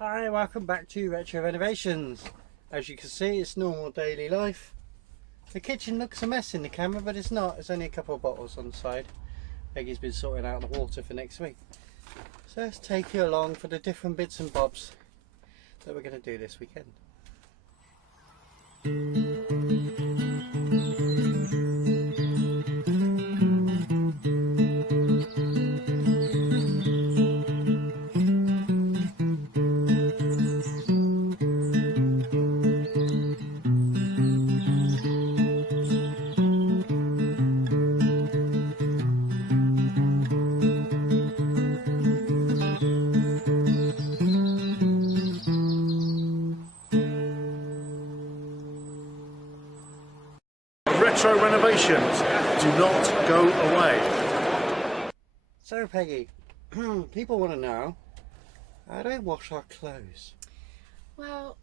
Hi, welcome back to Retro Renovations. As you can see, it's normal daily life. The kitchen looks a mess in the camera, but it's not. There's only a couple of bottles on the side. Peggy's been sorting out the water for next week. So let's take you along for the different bits and bobs that we're going to do this weekend. Retro renovations do not go away. So Peggy, people want to know, how do I wash our clothes? Well,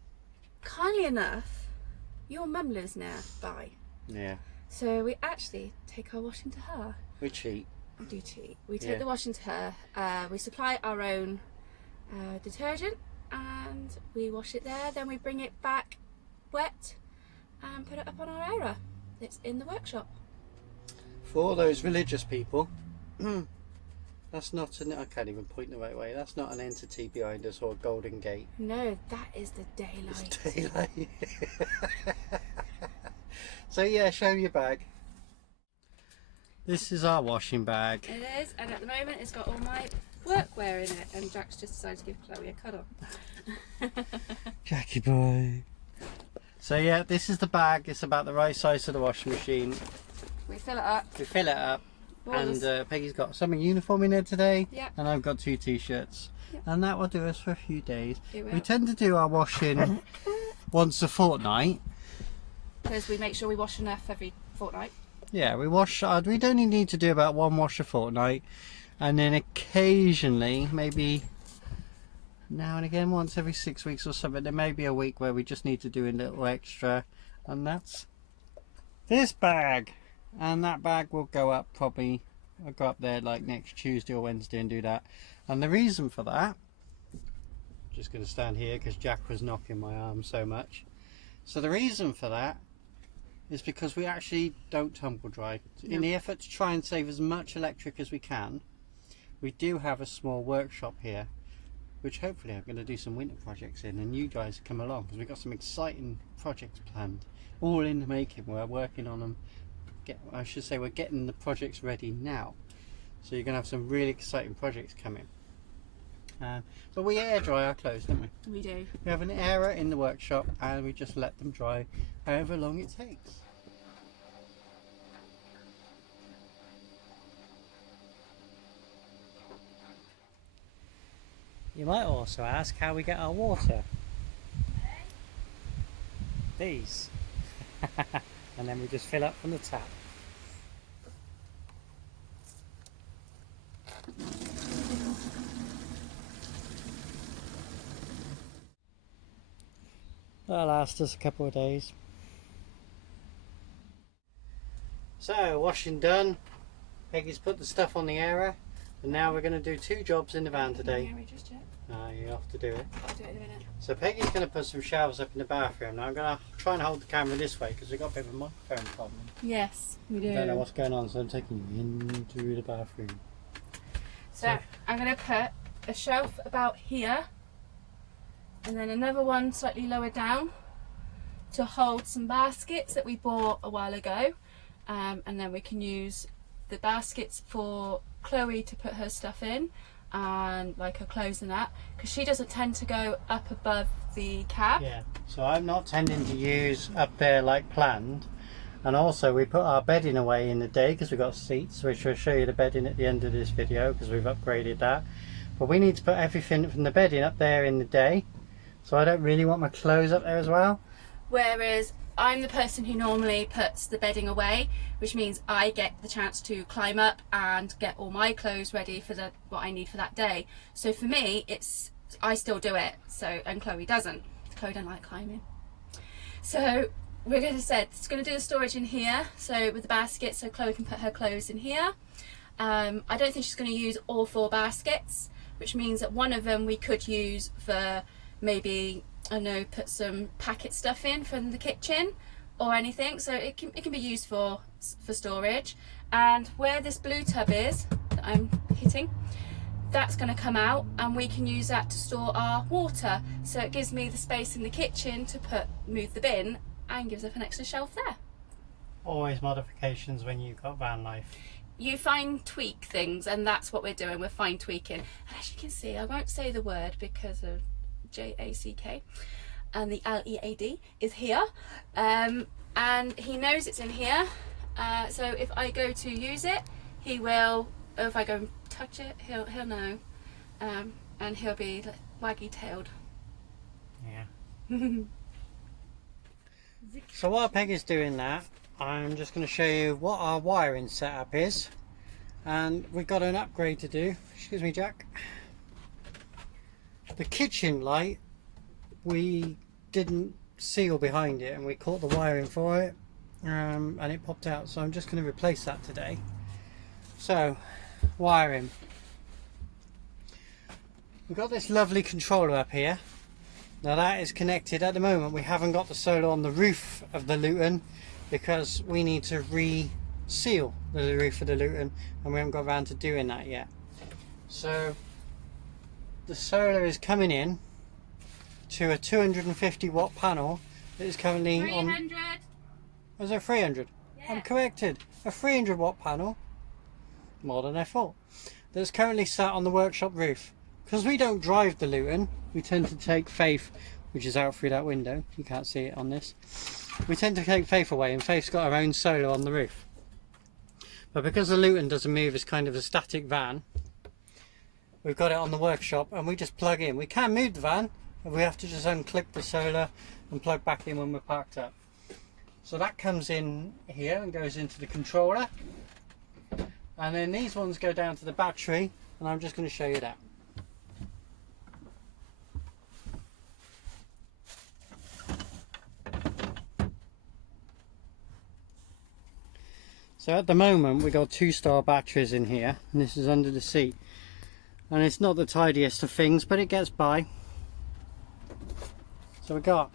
kindly enough, your mum lives nearby. Yeah, So we actually take our washing to her. we cheat. We do cheat. We take the washing to her. We supply our own detergent and we wash it there. Then we bring it back wet and put it up on our area. It's in the workshop. For all those religious people, that's not an, I can't even point the right way, that's not an entity behind us or a golden gate. No, that is the daylight. It's daylight. So yeah, show me your bag. This is our washing bag. It is, and at the moment it's got all my workwear in it, and Jack's just decided to give Chloe a cuddle. Jackie boy. So yeah, this is the bag. It's about the right size of the washing machine. We fill it up. We fill it up. Orders. And Peggy's got summer uniform in there today. Yep. And I've got 2 t-shirts. Yep. And that will do us for a few days. It will. We tend to do our washing once a fortnight. Because we make sure we wash enough every fortnight. Yeah, we wash. We'd only need to do about 1 wash a fortnight, and then occasionally, maybe now and again, once every 6 weeks or something, there may be a week where we just need to do a little extra, and that's this bag. And that bag will go up probably. I'll go up there like next Tuesday or Wednesday and do that. And the reason for that, just going to stand here because Jack was knocking my arm so much. So the reason for that is because we actually don't tumble dry. In the effort to try and save as much electric as we can, we do have a small workshop here, which hopefully I'm going to do some winter projects in, and you guys come along because we've got some exciting projects planned, all in the making. We're working on them. I should say we're getting the projects ready now, so you're going to have some really exciting projects coming. But we air dry our clothes, don't we? We do. We have an airer in the workshop and we just let them dry however long it takes. You might also ask how we get our water. These. And then we just fill up from the tap. That'll last us a couple of days. So, washing done. Peggy's put the stuff on the airer, and now we're going to do 2 jobs in the van today. Just yet? No, you have to do it. I'll do it in a minute. So Peggy's going to put some shelves up in the bathroom. Now I'm going to try and hold the camera this way because we've got a bit of a microphone problem. Yes, we do. I don't know what's going on, so I'm taking you into the bathroom. So I'm going to put a shelf about here, and then another one slightly lower down to hold some baskets that we bought a while ago, and then we can use the baskets for Chloe to put her stuff in, and like her clothes and that, because she doesn't tend to go up above the cab. Yeah, so I'm not tending to use up there like planned. And also we put our bedding away in the day because we've got seats, which I'll show you the bedding at the end of this video because we've upgraded that. But we need to put everything from the bedding up there in the day, so I don't really want my clothes up there as well. Whereas I'm the person who normally puts the bedding away, which means I get the chance to climb up and get all my clothes ready for what I need for that day. So for me, I still do it. So, and Chloe doesn't. Chloe don't like climbing. So we're going to do the storage in here, so with the basket, so Chloe can put her clothes in here. I don't think she's going to use all 4 baskets, which means that one of them we could use for maybe, I don't know, put some packet stuff in from the kitchen or anything. So it can be used for storage. And where this blue tub is that I'm hitting, that's going to come out, and we can use that to store our water. So it gives me the space in the kitchen to move the bin, and gives us an extra shelf there. Always modifications when you've got van life. You fine tweak things, and that's what we're doing. We're fine tweaking. And as you can see, I won't say the word because of JACK, and the LEAD is here, and he knows it's in here. So if I go to use it, he will. Or if I go and touch it, he'll know, and he'll be like, waggy tailed. Yeah. So while Peggy's doing that, I'm just going to show you what our wiring setup is, and we've got an upgrade to do. Excuse me, Jack. The kitchen light, we didn't seal behind it, and we caught the wiring for it, and it popped out, so I'm just going to replace that today. So, wiring. We've got this lovely controller up here. Now that is connected. At the moment we haven't got the solar on the roof of the Luton because we need to re-seal the roof of the Luton, and we haven't got around to doing that yet. So the solar is coming in to a 250 watt panel that is currently 300. on... Was it 300? Yeah. I'm corrected. A 300 watt panel, more than I thought, that's currently sat on the workshop roof. Because we don't drive the Luton, we tend to take Faith, which is out through that window, you can't see it on this. We tend to take Faith away, and Faith's got her own solar on the roof. But because the Luton doesn't move as kind of a static van, we've got it on the workshop, and we just plug in. We can move the van, but we have to just unclip the solar and plug back in when we're parked up. So that comes in here and goes into the controller, and then these ones go down to the battery, and I'm just going to show you that. So at the moment we've got 2-star batteries in here, and this is under the seat, and it's not the tidiest of things, but it gets by. So we've got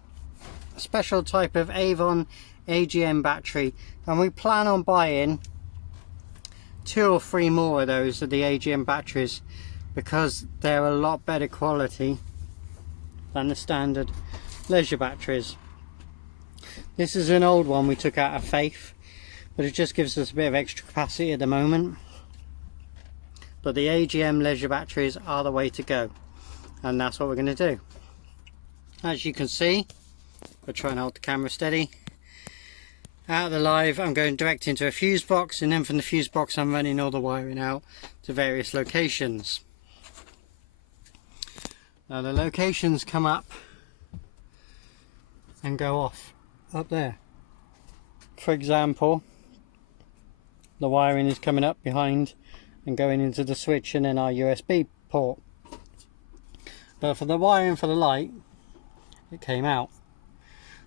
a special type of Avon AGM battery, and we plan on buying 2 or 3 more of those of the AGM batteries because they're a lot better quality than the standard leisure batteries. This is an old one we took out of Faith, but it just gives us a bit of extra capacity at the moment. But the AGM leisure batteries are the way to go, and that's what we're going to do. As you can see, I'll try and hold the camera steady. Out of the live, I'm going direct into a fuse box, and then from the fuse box I'm running all the wiring out to various locations. Now the locations come up and go off up there. For example, the wiring is coming up behind and going into the switch and then our USB port. But for the wiring for the light, it came out.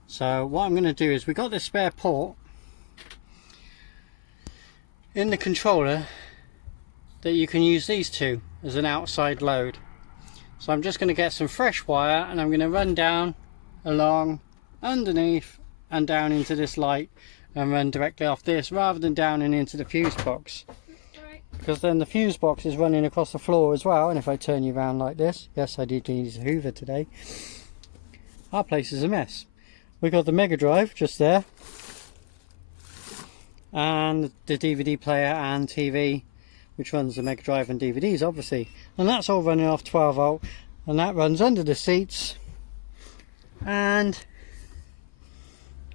So what I'm going to do is, we got this spare port in the controller that you can use these two as an outside load. So I'm just going to get some fresh wire, and I'm going to run down along underneath and down into this light and run directly off this, rather than down and into the fuse box, because then the fuse box is running across the floor as well. And if I turn you around like this, yes, I did use a Hoover today, our place is a mess. We got the Mega Drive just there, and the DVD player and TV, which runs the Mega Drive and DVDs obviously, and that's all running off 12 volt, and that runs under the seats and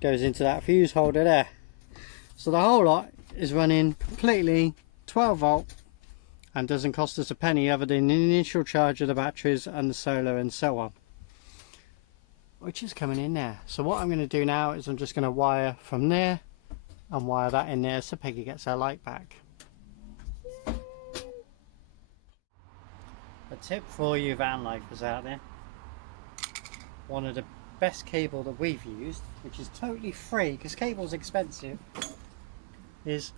goes into that fuse holder there. So the whole lot is running completely 12 volt and doesn't cost us a penny other than the initial charge of the batteries and the solar and so on, which is coming in there. So what I'm going to do now is I'm just going to wire from there and wire that in there so Peggy gets her light back. A tip for you van lifers out there: one of the best cable that we've used, which is totally free because cable's expensive, is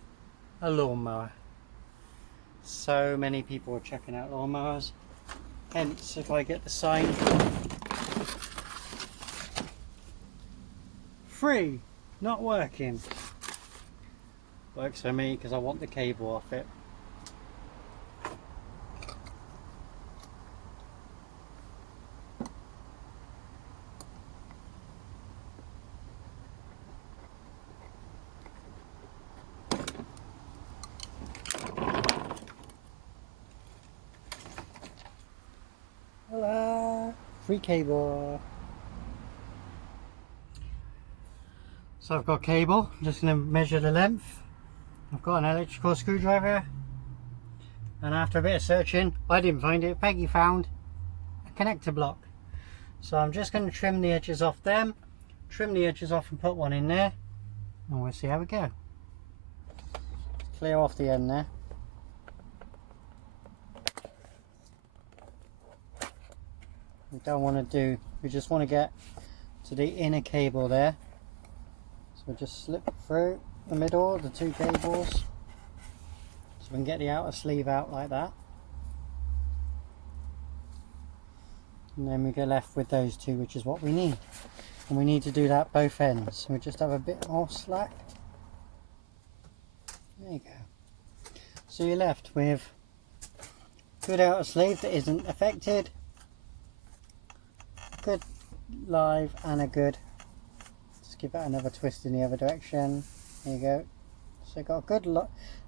a lawnmower. So many people are checking out lawnmowers, hence if I get the sign 3, not working. Works for me because I want the cable off it. Voila! Free cable. So I've got cable, I'm just going to measure the length. I've got an electrical screwdriver, and after a bit of searching, I didn't find it, Peggy found a connector block. So I'm just going to trim the edges off them, trim the edges off and put one in there, and we'll see how we go. Clear off the end there. We don't want to do, we just want to get to the inner cable there. So just slip through the middle of the 2 cables so we can get the outer sleeve out like that, and then we get left with those 2, which is what we need, and we need to do that both ends. So we just have a bit more slack. There you go. So you're left with good outer sleeve that isn't affected, good live, and a good, just give that another twist in the other direction. There you go. So got a good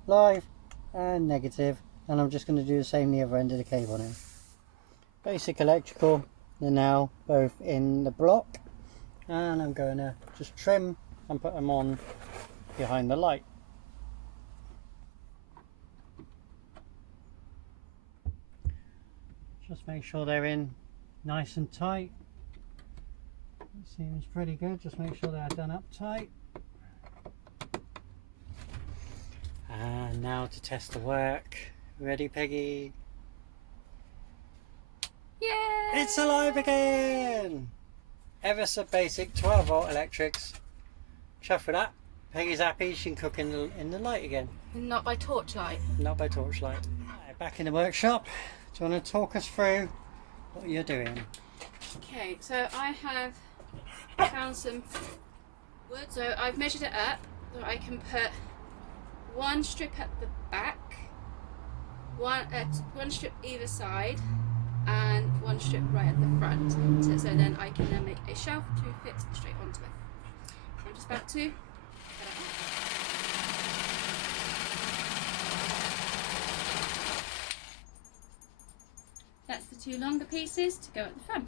live and negative, and I'm just going to do the same the other end of the cable now. Basic electrical, they're now both in the block, and I'm going to just trim and put them on behind the light. Just make sure they're in nice and tight. Seems pretty good, just make sure they're done up tight. And now to test the work. Ready, Peggy? Yay! It's alive again! Ever so basic 12-volt electrics. Chuff with that. Peggy's happy, she can cook in the light again. Not by torchlight. Not by torchlight. Right, back in the workshop. Do you want to talk us through what you're doing? Okay, so I have found some wood. So I've measured it up so I can put 1 strip at the back, one strip either side, and 1 strip right at the front. So then I can then make a shelf to fit straight onto it. I'm just about to. That's the 2 longer pieces to go at the front.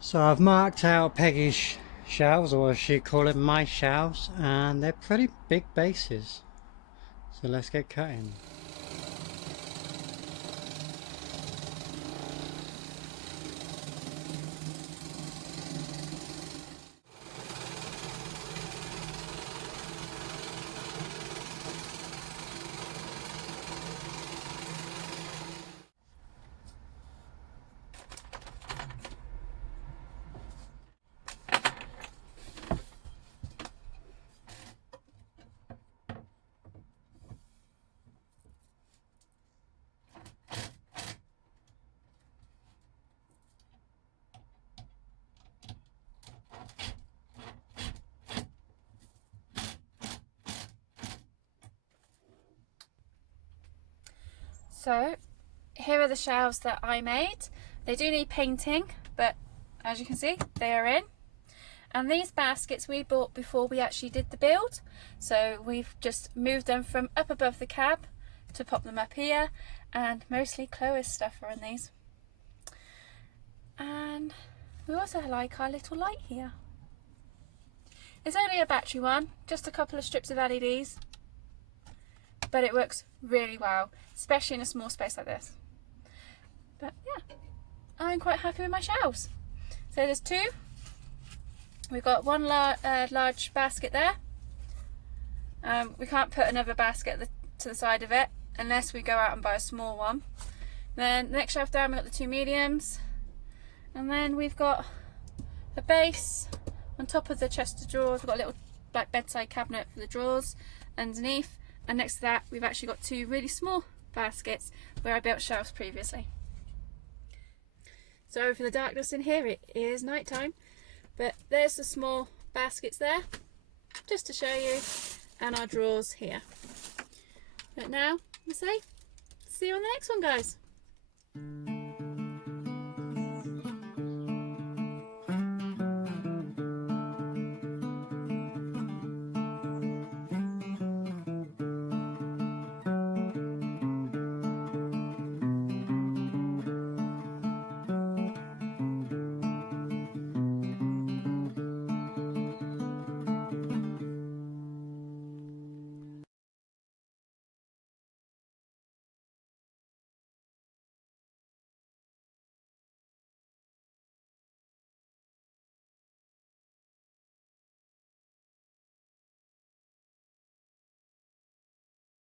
So I've marked out Peggy's shelves, or as she call it, my shelves, and they're pretty big bases. So let's get cutting. So here are the shelves that I made. They do need painting, but as you can see, they are in. And these baskets we bought before we actually did the build. So we've just moved them from up above the cab to pop them up here. And mostly Chloe's stuff are in these. And we also like our little light here. It's only a battery one, just a couple of strips of LEDs. But it works really well, especially in a small space like this. But yeah, I'm quite happy with my shelves. So there's 2. We've got 1 large basket there. We can't put another basket to the side of it unless we go out and buy a small one. Then the next shelf down we've got the 2 mediums. And then we've got a base, On top of the chest of drawers, we've got a little like bedside cabinet for the drawers underneath, and next to that we've actually got two really small baskets where I built shelves previously. Sorry for the darkness in here, it is night time, but there's the small baskets there just to show you, and our drawers here. But now, I say, see you on the next one, guys.